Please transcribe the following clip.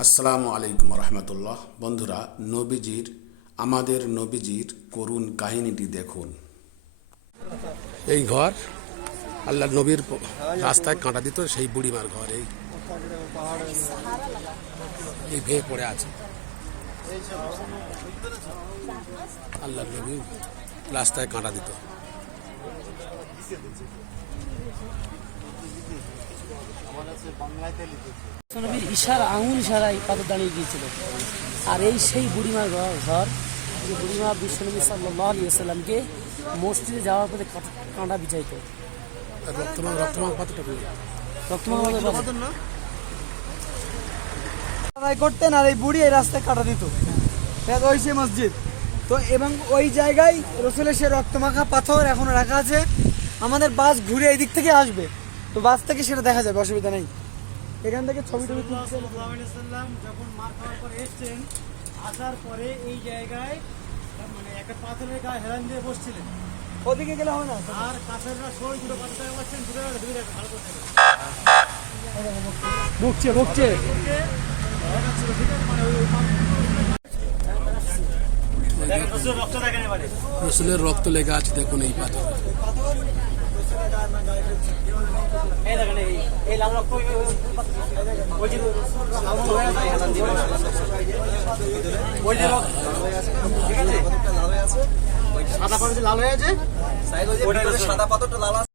আসসালামু আলাইকুম রহমতুল্লাহ। বন্ধুরা, আমাদের নবীজির করুণ কাহিনীটি দেখুন। এই ঘর আল্লাহ নবীর রাস্তায় কাঁটা দিত, সেই বুড়িমার ঘর। এই ভেঙে পড়ে আছে। আল্লাহ নবী রাস্তায় কাঁটা দিত। ইশারা আঙুল ইশারায় পাথর দাঁড়িয়ে গিয়েছিল। আর এই সেই বুড়িমার ঘর, যে বুড়িমা বিশ্বনবী সাল্লাল্লাহু আলাইহি ওয়াসাল্লামকে মসজিদে যাওয়ার পথে কাঁটা বিছাইতো। করতেন আর এই বুড়ি এই রাস্তায় কাটা দিত। ওই সে মসজিদ তো, এবং ওই জায়গায় রসুলের সে রক্তমাখা পাথর এখনো রাখা আছে। আমাদের বাস ঘুরে এই দিক থেকে আসবে, তো বাস থেকে সেটা দেখা যাবে, অসুবিধা নেই। এখান থেকে ছবি টবি যখন মার খাওয়ার পরে এসছেন, আসার পরে এই জায়গায় মানে একটা পাথরের গায়ে হেলান দিয়ে বসছিলেন। ওদিকে গেলে হয় না, আর কাছের সই দুটো পাথর বসছেন, ভালো করতে বকছে রসুলের রক্ত লেগে আছে, দেখুন এই পাথর। সাদা পাথর লাল হয়ে আছে, সাদা পাথরটা লাল আছে।